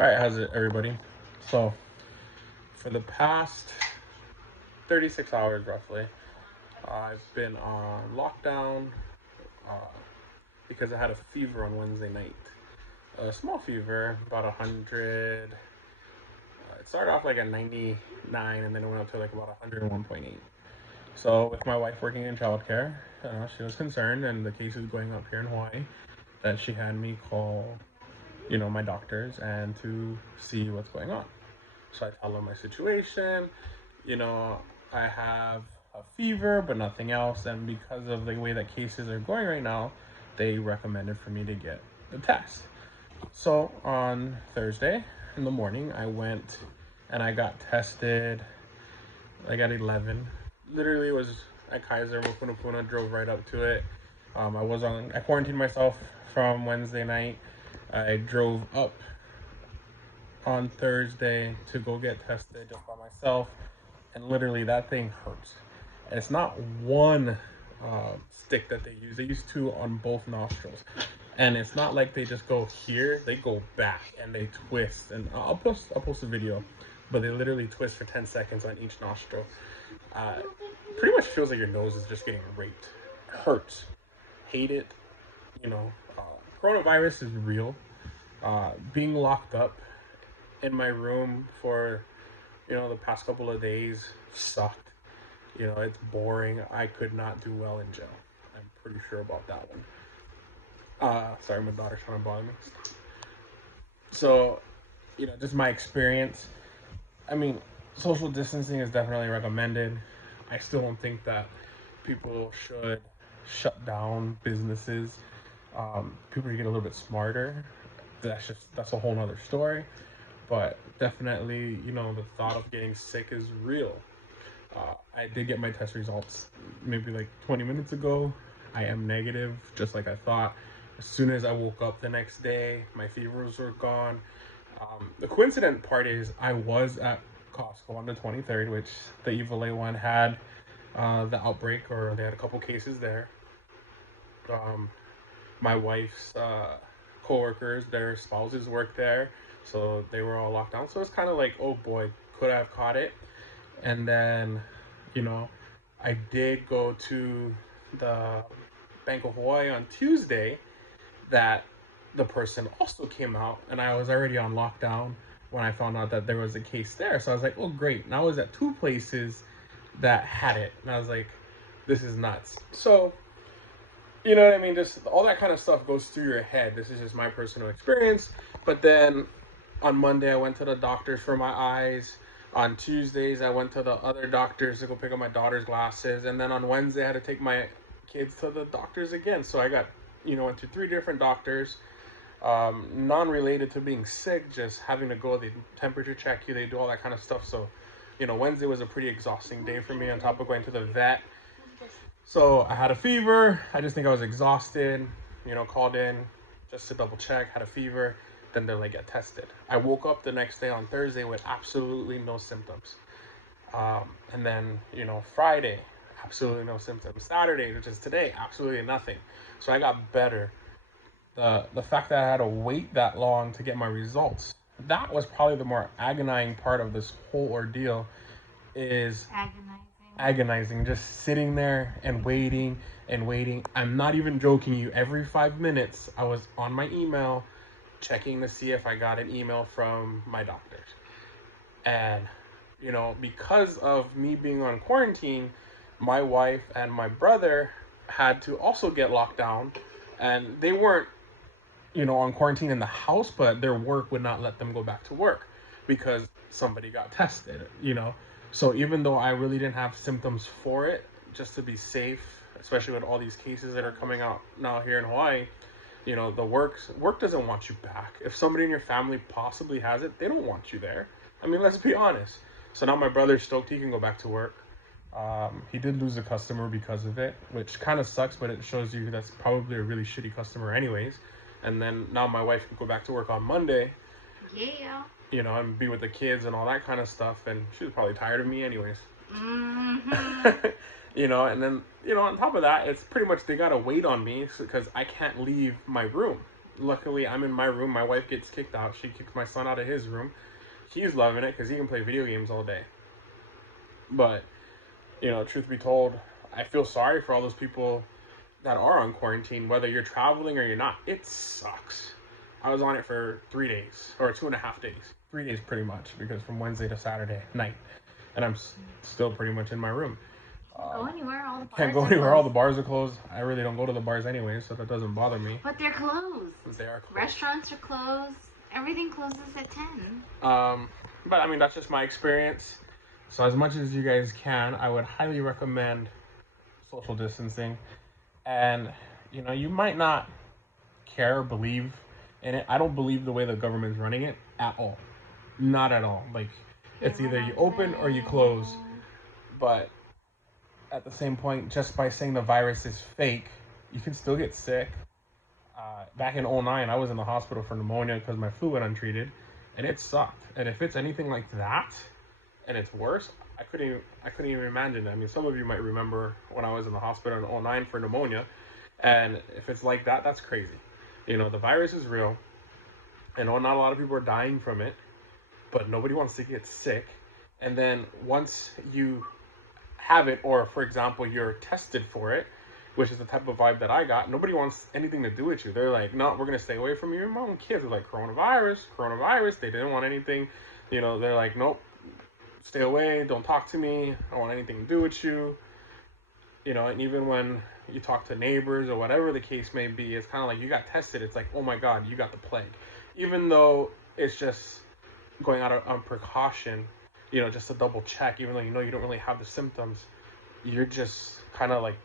All right, how's it, everybody? So, for the past 36 hours, roughly, I've been on lockdown uh, because I had a fever on Wednesday night. A small fever, about 100. It started off like at 99, and then it went up to like about 101.8. So, with my wife working in childcare, she was concerned, and the case is going up here in Hawaii, that she had me call, my doctors and to see what's going on. So I tell them my situation. You know, I have a fever, but nothing else. And because of the way that cases are going right now, they recommended for me to get the test. So on Thursday in the morning, I went and I got tested. I got 11. Literally, it was at Kaiser, Mapuna, drove right up to it. I quarantined myself from Wednesday night. I drove up on Thursday to go get tested just by myself, and literally that thing hurts. And it's not one stick that they use; they use two on both nostrils. And it's not like they just go here; they go back and they twist. And I'll post a video, but they literally twist for 10 seconds on each nostril. Uh, Pretty much feels like your nose is just getting raped. Hurts. Hate it. You know, uh, coronavirus is real. Being locked up in my room for the past couple of days sucked. It's boring. I could not do well in jail. I'm pretty sure about that one. Sorry, my daughter's trying to bother me. So, just my experience. I mean, social distancing is definitely recommended. I still don't think that people should shut down businesses. People should get a little bit smarter. That's a whole nother story. But definitely, the thought of getting sick is real. I did get my test results maybe like 20 minutes ago. I am negative, just like I thought. As soon as I woke up the next day, my fevers were gone. The coincident part is I was at Costco on the 23rd, which the Evil A one had the outbreak, or they had a couple cases there. Um, my wife's coworkers, their spouses work there, so they were all locked down. So it's kind of like, oh boy, could I have caught it? And then, you know, I did go to the Bank of Hawaii on Tuesday. That the person also came out, and I was already on lockdown when I found out that there was a case there. So I was like, oh great! And I was at two places that had it, and I was like, this is nuts. So you know what I mean? Just all that kind of stuff goes through your head. This is just my personal experience. But then on Monday, I went to the doctors for my eyes. On Tuesdays, I went to the other doctors to go pick up my daughter's glasses. And then on Wednesday, I had to take my kids to the doctors again. So I got, went to three different doctors, non-related to being sick, just having to go, they temperature check you, they do all that kind of stuff. So, Wednesday was a pretty exhausting day for me on top of going to the vet. So I had a fever. I just think I was exhausted. Called in just to double check. Had a fever. Then they're like, get tested. I woke up the next day on Thursday with absolutely no symptoms. And then Friday, absolutely no symptoms. Saturday, which is today, absolutely nothing. So I got better. The fact that I had to wait that long to get my results, that was probably the more agonizing part of this whole ordeal. Is agonizing, just sitting there and waiting and waiting. I'm not even joking you. Every 5 minutes, I was on my email checking to see if I got an email from my doctors. And, because of me being on quarantine, my wife and my brother had to also get locked down. And they weren't, on quarantine in the house, but their work would not let them go back to work because somebody got tested. So even though I really didn't have symptoms for it, just to be safe, especially with all these cases that are coming out now here in Hawaii, the work doesn't want you back. If somebody in your family possibly has it, they don't want you there. I mean, let's be honest. So now my brother's stoked he can go back to work. He did lose a customer because of it, which kind of sucks, but it shows you that's probably a really shitty customer anyways. And then now my wife can go back to work on Monday. Yeah. And be with the kids and all that kind of stuff. And she was probably tired of me anyways. Mm-hmm. And then, on top of that, it's pretty much they got to wait on me because I can't leave my room. luckily, I'm in my room. My wife gets kicked out. She kicks my son out of his room. He's loving it because he can play video games all day. But, truth be told, I feel sorry for all those people that are on quarantine, whether you're traveling or you're not. It sucks. I was on it for 3 days, or 2.5 days. 3 days pretty much, because from Wednesday to Saturday night. And I'm still pretty much in my room. Go anywhere. All the Can't bars go are anywhere. All the closed. bars are closed. I really don't go to the bars anyway, so that doesn't bother me. But they're closed. They are closed. Restaurants are closed. Everything closes at 10. But I mean, that's just my experience. So as much as you guys can, I would highly recommend social distancing. And you might not care or believe in it. I don't believe the way the government's running it at all. Not at all. Like, it's either you open or you close. But at the same point, just by saying the virus is fake, you can still get sick. Back in '09, I was in the hospital for pneumonia because my flu went untreated, and it sucked. And if it's anything like that, and it's worse, I couldn't even imagine it. I mean, some of you might remember when I was in the hospital in '09 for pneumonia, and if it's like that, that's crazy. The virus is real. I know not a lot of people are dying from it, but nobody wants to get sick. And then once you have it, or for example, you're tested for it, which is the type of vibe that I got, nobody wants anything to do with you. They're like, no, we're going to stay away from you. My own kids are like, coronavirus. They didn't want anything. They're like, nope, stay away. Don't talk to me. I don't want anything to do with you. And even when you talk to neighbors or whatever the case may be, it's kind of like you got tested. It's like, oh my God, you got the plague. Even though it's just going out on precaution, just to double check, even though you don't really have the symptoms, you're just kind of like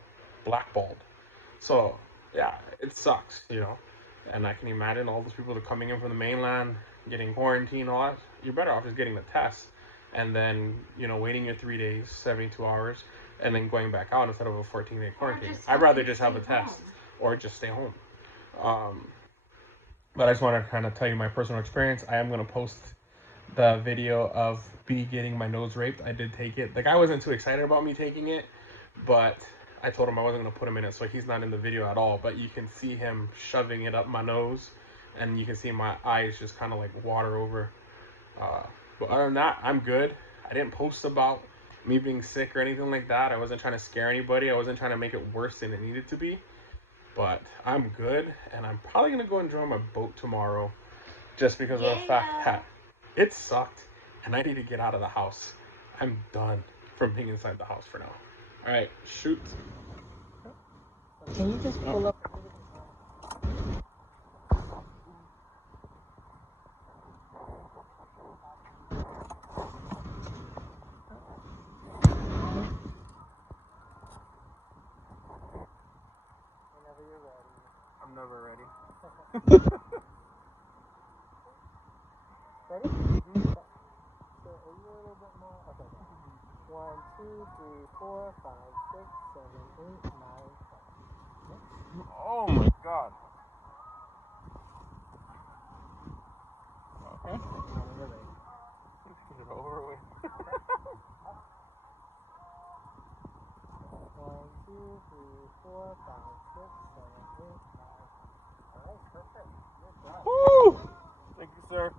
blackballed. So yeah, it sucks, and I can imagine all those people that are coming in from the mainland, getting quarantined, all that. You're better off just getting the test and then waiting your 3 days, 72 hours, and then going back out instead of a 14-day quarantine. I'd rather just have a test or just stay home. But I just want to kind of tell you my personal experience. I am going to post the video of me getting my nose raped. I did take it. The guy wasn't too excited about me taking it, but I told him I wasn't going to put him in it, so he's not in the video at all. But you can see him shoving it up my nose, and you can see my eyes just kind of like water over. But other than that, I'm good. I didn't post about me being sick or anything like that. I wasn't trying to scare anybody. I wasn't trying to make it worse than it needed to be. But I'm good, and I'm probably going to go enjoy my boat tomorrow, just because of the fact that it sucked, and I need to get out of the house. I'm done from being inside the house for now. All right, shoot. Can you just pull up? Whenever you're ready. I'm never ready. Ready? Mm-hmm. So a little bit more. Okay. 1, 2, 3, 4, 5, 6, 7, 8, 9, 10. Oh my God. Okay. Whenever you're ready. Get it over with. 1, 2, 3, 4, 5, 6, 7, 8, 9. Alright, perfect. Good job. Woo! Thank you, sir.